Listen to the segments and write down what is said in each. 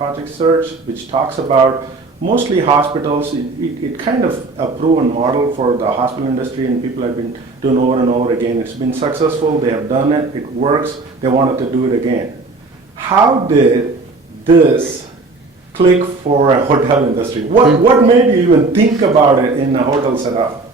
Project Search, which talks about mostly hospitals. It kind of a proven model for the hospital industry, and people have been doing over and over again. It's been successful. They have done it. It works. They wanted to do it again. How did this click for a hotel industry? What made you even think about it in a hotel setup?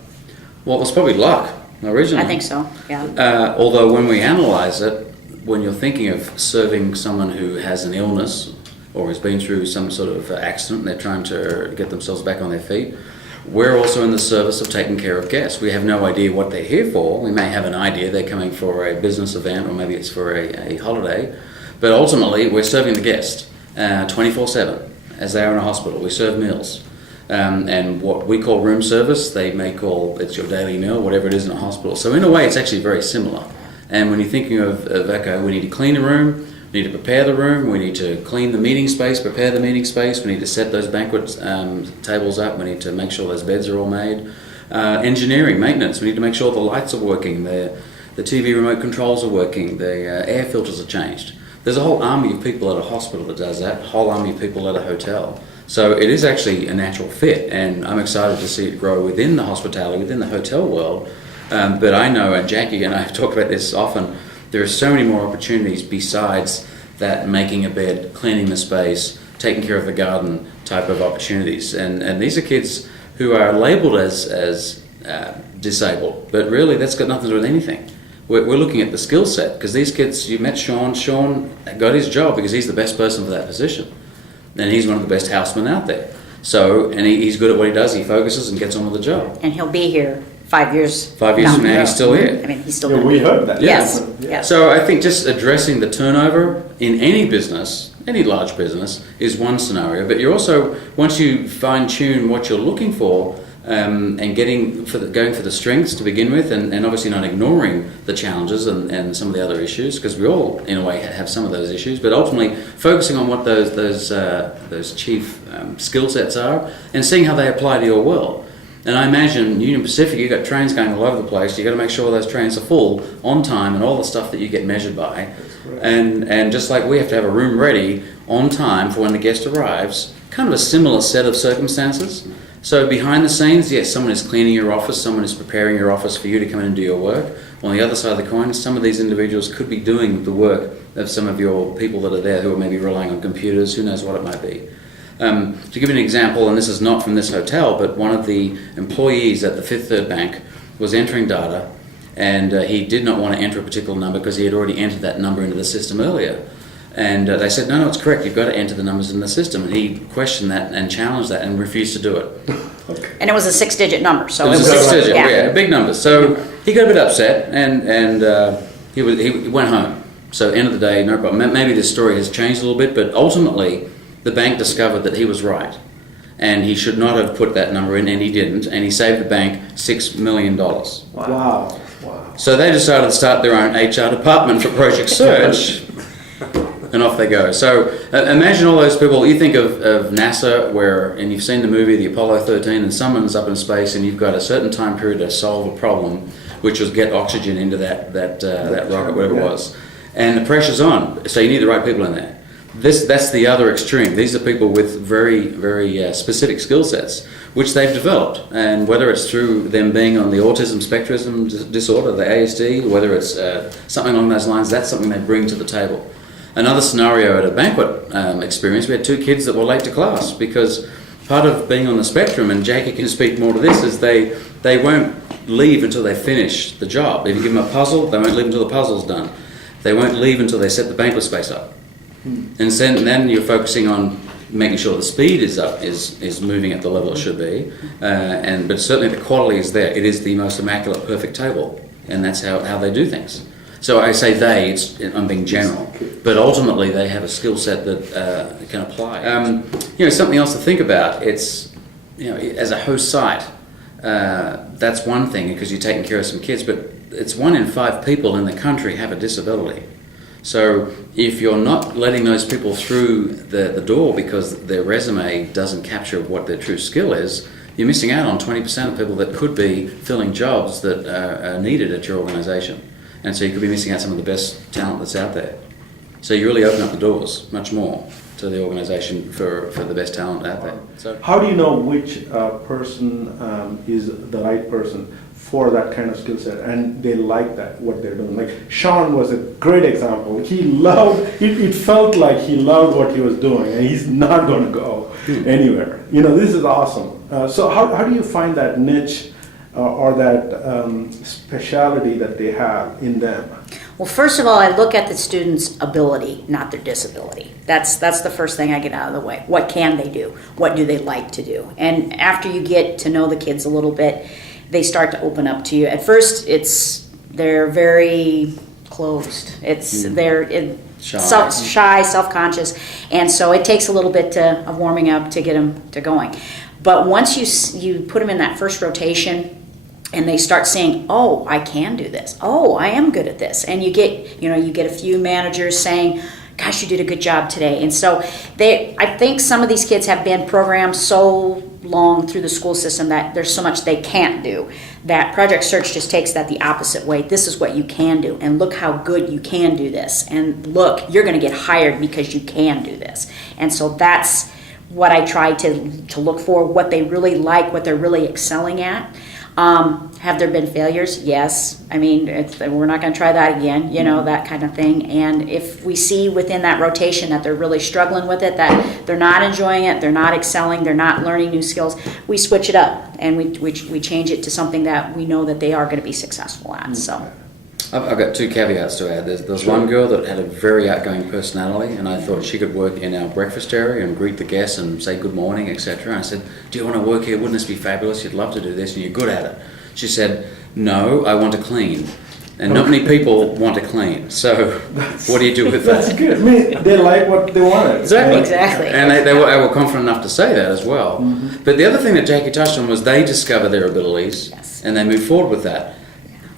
Well, it was probably luck originally. I think so, yeah. Although when we analyze it, when you're thinking of serving someone who has an illness or has been through some sort of accident and they're trying to get themselves back on their feet, we're also in the service of taking care of guests. We have no idea what they're here for. We may have an idea they're coming for a business event or maybe it's for a holiday, but ultimately we're serving the guest 24/7 as they are in a hospital. We serve meals. And what we call room service, they may call it's your daily meal, whatever it is in a hospital. So in a way, it's actually very similar. And when you're thinking of okay, we need to clean the room, we need to prepare the room, we need to clean the meeting space, prepare the meeting space, we need to set those banquet tables up, we need to make sure those beds are all made. Engineering, maintenance, we need to make sure the lights are working, the TV remote controls are working, the air filters are changed. There's a whole army of people at a hospital that does that, a whole army of people at a hotel. So it is actually a natural fit, and I'm excited to see it grow within the hospitality, within the hotel world. But I know, and Jackie and I have talked about this often, there are so many more opportunities besides that making a bed, cleaning the space, taking care of the garden type of opportunities. And these are kids who are labelled as disabled, but really that's got nothing to do with anything. We're looking at the skill set, because these kids, you met Sean got his job because he's the best person for that position. And he's one of the best housemen out there. So, and he's good at what he does, he focuses and gets on with the job. And he'll be here 5 years. 5 years from now, he's still here. I mean, he's still Yeah, going to we be heard that. Yes, Yeah. yes. So I think just addressing the turnover in any business, any large business, is one scenario. But you're also, once you fine tune what you're looking for, and going for the strengths to begin with, and obviously not ignoring the challenges and some of the other issues, because we all in a way have some of those issues, but ultimately focusing on what those chief skill sets are and seeing how they apply to your world. And I imagine Union Pacific, you've got trains going all over the place. You've got to make sure those trains are full on time and all the stuff that you get measured by. And just like we have to have a room ready on time for when the guest arrives, kind of a similar set of circumstances. So behind the scenes, yes, someone is cleaning your office, someone is preparing your office for you to come in and do your work. On the other side of the coin, some of these individuals could be doing the work of some of your people that are there who are maybe relying on computers, who knows what it might be. To give you an example, and this is not from this hotel, but one of the employees at the Fifth Third Bank was entering data, and he did not want to enter a particular number because he had already entered that number into the system earlier. And they said, no, it's correct, you've got to enter the numbers in the system. And he questioned that and challenged that and refused to do it. And it was a 6-digit number, so it was a 6-digit, yeah, a big number. So he got a bit upset, and he went home. So end of the day, no problem. Maybe this story has changed a little bit, but ultimately the bank discovered that he was right. And he should not have put that number in, and he didn't. And he saved the bank $6 million. Wow. So they decided to start their own HR department for Project Search. And off they go. So imagine all those people. You think of NASA, and you've seen the movie, the Apollo 13, and someone's up in space, and you've got a certain time period to solve a problem, which was get oxygen into that rocket, whatever it was. And the pressure's on, so you need the right people in there. That's the other extreme. These are people with very, very specific skill sets, which they've developed. And whether it's through them being on the autism spectrum disorder, the ASD, whether it's something along those lines, that's something they bring to the table. Another scenario at a banquet experience, we had 2 kids that were late to class because part of being on the spectrum, and Jackie can speak more to this, is they won't leave until they finish the job. If you give them a puzzle, they won't leave until the puzzle's done. They won't leave until they set the banquet space up. And then you're focusing on making sure the speed is up, is moving at the level it should be, but certainly the quality is there. It is the most immaculate, perfect table, and that's how they do things. So I say I'm being general, but ultimately they have a skill set that can apply. Something else to think about. It's, as a host site, that's one thing because you're taking care of some kids, but it's 1 in 5 people in the country have a disability. So if you're not letting those people through the door because their resume doesn't capture what their true skill is, you're missing out on 20% of people that could be filling jobs that are needed at your organisation. And so you could be missing out some of the best talent that's out there. So you really open up the doors much more. to the organisation for the best talent out there. So how do you know which person is the right person for that kind of skill set, and they like that, what they're doing? Like Sean was a great example. He loved, it felt like he loved what he was doing, and he's not going to go anywhere. This is awesome. So how do you find that niche or that speciality that they have in them? Well, first of all, I look at the student's ability, not their disability. That's the first thing I get out of the way. What can they do? What do they like to do? And after you get to know the kids a little bit, they start to open up to you. At first, they're very closed. They're shy, self-conscious, and so it takes a little bit of warming up to get them to going. But once you put them in that first rotation, and they start saying, "Oh, I can do this. Oh, I am good at this," and you get a few managers saying, "Gosh, you did a good job today." And so I think some of these kids have been programmed so long through the school system that there's so much they can't do that Project Search just takes that the opposite way. This is what you can do, and look how good you can do this, and look, you're going to get hired because you can do this. And so that's what I try to look for, what they really like, what they're really excelling at. Have there been failures? Yes. I mean, we're not going to try that again, that kind of thing. And if we see within that rotation that they're really struggling with it, that they're not enjoying it, they're not excelling, they're not learning new skills, we switch it up and we change it to something that we know that they are going to be successful at. So I've got two caveats to add. There's one girl that had a very outgoing personality, and I thought she could work in our breakfast area and greet the guests and say good morning, etc. And I said, "Do you want to work here? Wouldn't this be fabulous? You'd love to do this, and you're good at it." She said, "No, I want to clean." And not many people want to clean. So what do you do with that? That's good. I mean, they like what they wanted. Exactly. And they were confident enough to say that as well. Mm-hmm. But the other thing that Jackie touched on was they discover their abilities, and they move forward with that.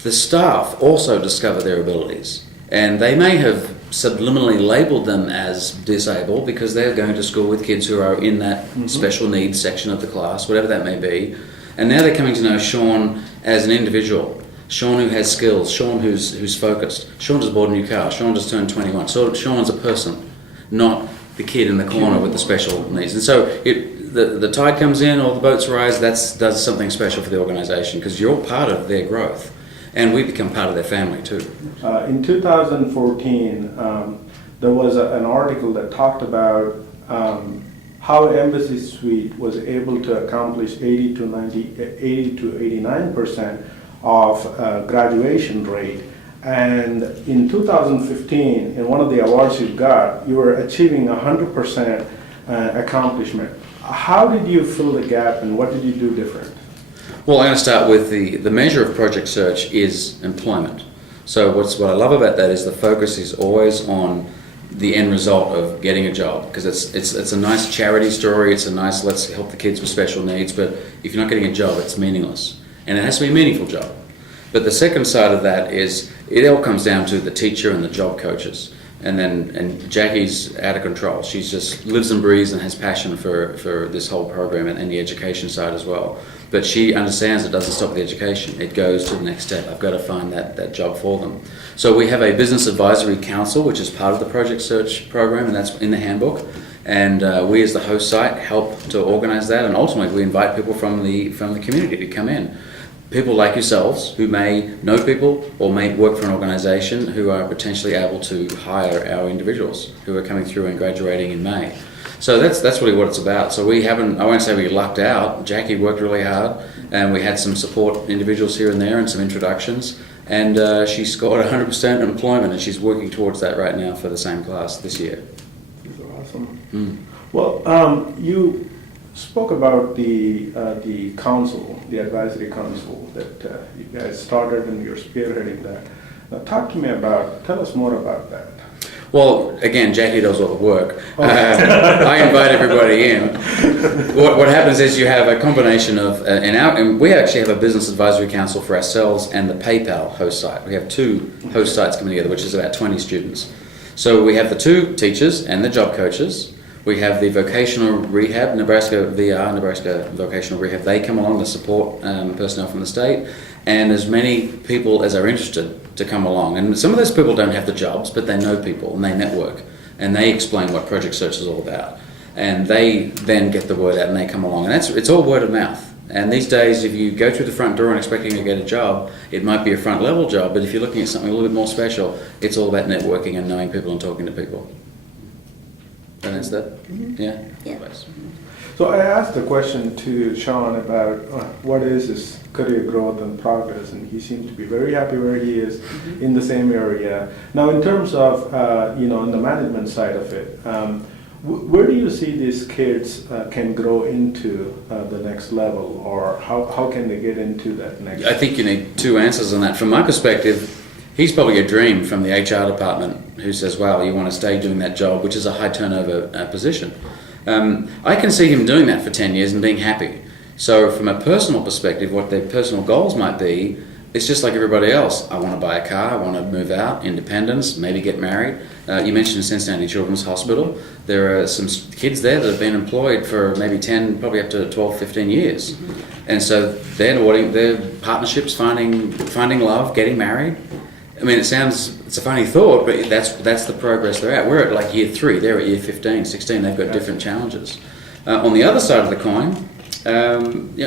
The staff also discover their abilities, and they may have subliminally labelled them as disabled because they're going to school with kids who are in that special needs section of the class, whatever that may be. And now they're coming to know Sean as an individual, Sean who has skills, Sean who's focused. Sean just bought a new car, Sean just turned 21. So Sean's a person, not the kid in the corner with the special needs. And so the tide comes in or the boats rise, does something special for the organisation because you're part of their growth. And we become part of their family too. In 2014, there was an article that talked about how Embassy Suite was able to accomplish 80 to 89% of graduation rate. And in 2015, in one of the awards you got, you were achieving 100% accomplishment. How did you fill the gap, and what did you do different? Well, I'm going to start with the measure of Project Search is employment. So what I love about that is the focus is always on the end result of getting a job, because it's a nice charity story. It's a nice let's help the kids with special needs. But if you're not getting a job, it's meaningless, and it has to be a meaningful job. But the second side of that is it all comes down to the teacher and the job coaches. And Jackie's out of control. She just lives and breathes and has passion for this whole program and the education side as well. But she understands it doesn't stop the education. It goes to the next step. I've got to find that job for them. So we have a business advisory council, which is part of the Project Search program, and that's in the handbook. And we as the host site help to organize that, and ultimately we invite people from the community to come in. People like yourselves who may know people or may work for an organisation who are potentially able to hire our individuals who are coming through and graduating in May. So that's really what it's about. So I won't say we lucked out. Jackie worked really hard, and we had some support individuals here and there and some introductions, and she scored 100% employment, and she's working towards that right now for the same class this year. These are awesome. Well, you spoke about the council, the advisory council that you guys started, and you're spearheading that. Tell us more about that. Well, again, Jackie does all the work. I invite everybody in. What happens is you have a combination of, and we actually have a business advisory council for ourselves and the PayPal host site. We have two host sites coming together, which is about 20 students. So we have the two teachers and the job coaches. We have the vocational rehab, Nebraska Vocational Rehab. They come along to support personnel from the state, and as many people as are interested to come along. And some of those people don't have the jobs, but they know people and they network. and they explain what Project Search is all about. And they then get the word out and they come along. And it's all word of mouth. And these days, if you go through the front door and expecting to get a job, it might be a front level job, but if you're looking at something a little bit more special, it's all about networking and knowing people and talking to people. And that's that? Mm-hmm. Yeah? Yeah. So I asked the question to Sean about what is his career growth and progress, and he seems to be very happy where he is in the same area. Now, in terms of, on the management side of it, where do you see these kids can grow into the next level, or how can they get into that next? I think you need two answers on that. From my perspective, he's probably a dream from the HR department who says, wow, you want to stay doing that job, which is a high turnover position. I can see him doing that for 10 years and being happy. So from a personal perspective, what their personal goals might be, it's just like everybody else. I want to buy a car, I want to move out, independence, maybe get married. You mentioned Cincinnati Children's Hospital. There are some kids there that have been employed for maybe 10, probably up to 12, 15 years. And so they're partnerships, finding love, getting married. I mean, it's a funny thought, but that's the progress they're at. We're at like year 3, they're at year 15, 16, they've got different challenges. On the other side of the coin,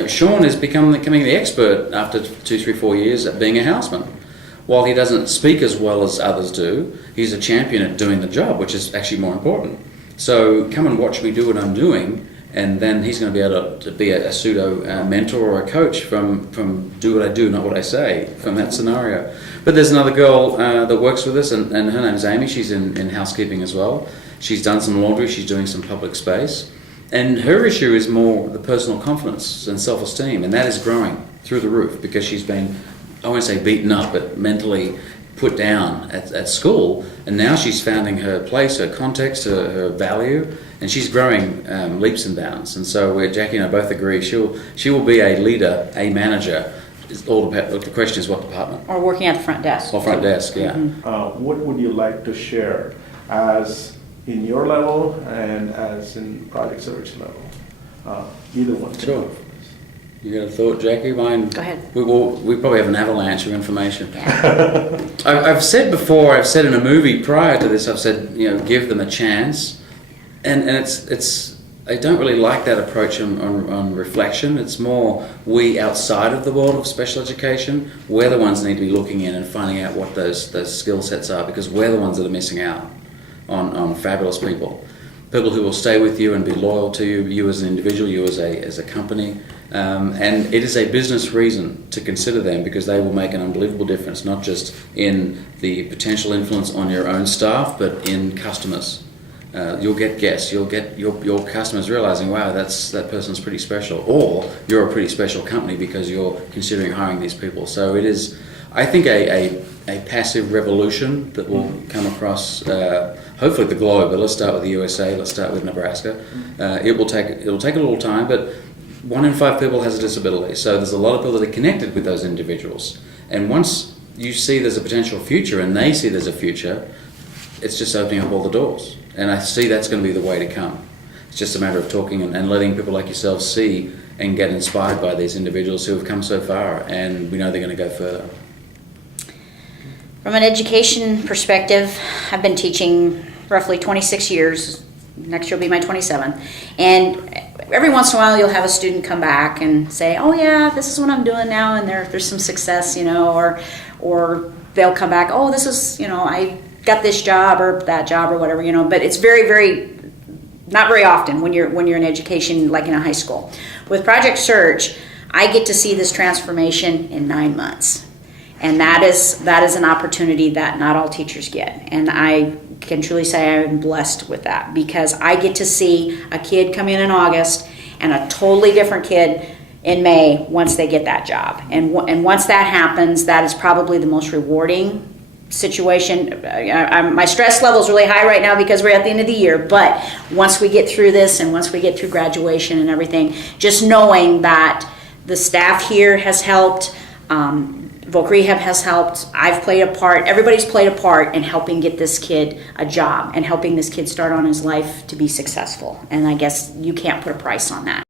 Sean is becoming the expert after 2, 3, 4 years at being a houseman. While he doesn't speak as well as others do, he's a champion at doing the job, which is actually more important. So come and watch me do what I'm doing, and then he's going to be able to be a pseudo mentor or a coach from do what I do, not what I say, from that scenario. But there's another girl that works with us, and her name's Amy. She's in housekeeping as well. She's done some laundry, she's doing some public space. And her issue is more the personal confidence and self-esteem, and that is growing through the roof because she's been, I won't say beaten up, but mentally put down at school, and now she's finding her place, her context, her value, and she's growing leaps and bounds. And so Jackie and I both agree she will be a leader, a manager. The question is what department? Or working at the front desk. Or front desk, yeah. What would you like to share as in your level and as in Project Search level? Either one. Sure. You got a thought, Jackie? Mine. Go ahead. We probably have an avalanche of information. Yeah. I've said before. I've said in a movie prior to this. I've said give them a chance, and it's. I don't really like that approach on reflection. It's more we outside of the world of special education. We're the ones that need to be looking in and finding out what those skill sets are, because we're the ones that are missing out on fabulous people who will stay with you and be loyal to you as an individual, you as a company. And it is a business reason to consider them, because they will make an unbelievable difference, not just in the potential influence on your own staff, but in customers. You'll get guests, you'll get your customers realizing, wow, that person's pretty special, or you're a pretty special company because you're considering hiring these people. So it is, I think, a passive revolution that will come across hopefully the globe, but let's start with the USA, let's start with Nebraska. It will take a little time, but 1 in 5 people has a disability, so there's a lot of people that are connected with those individuals. And once you see there's a potential future and they see there's a future, it's just opening up all the doors. And I see that's going to be the way to come. It's just a matter of talking and letting people like yourself see and get inspired by these individuals who have come so far, and we know they're going to go further. From an education perspective, I've been teaching roughly 26 years. Next year will be my 27th. And every once in a while you'll have a student come back and say, oh yeah, this is what I'm doing now, and there's some success, or they'll come back, oh, this is, I got this job or that job or whatever, but it's very, very, not very often when you're in education, like in a high school. With Project Search, I get to see this transformation in 9 months. And that is an opportunity that not all teachers get. And I can truly say I'm blessed with that, because I get to see a kid come in August and a totally different kid in May once they get that job. And once that happens, that is probably the most rewarding situation. My stress level is really high right now because we're at the end of the year, but once we get through this and once we get through graduation and everything, just knowing that the staff here has helped, Voc Rehab has helped, I've played a part, everybody's played a part in helping get this kid a job and helping this kid start on his life to be successful. And I guess you can't put a price on that.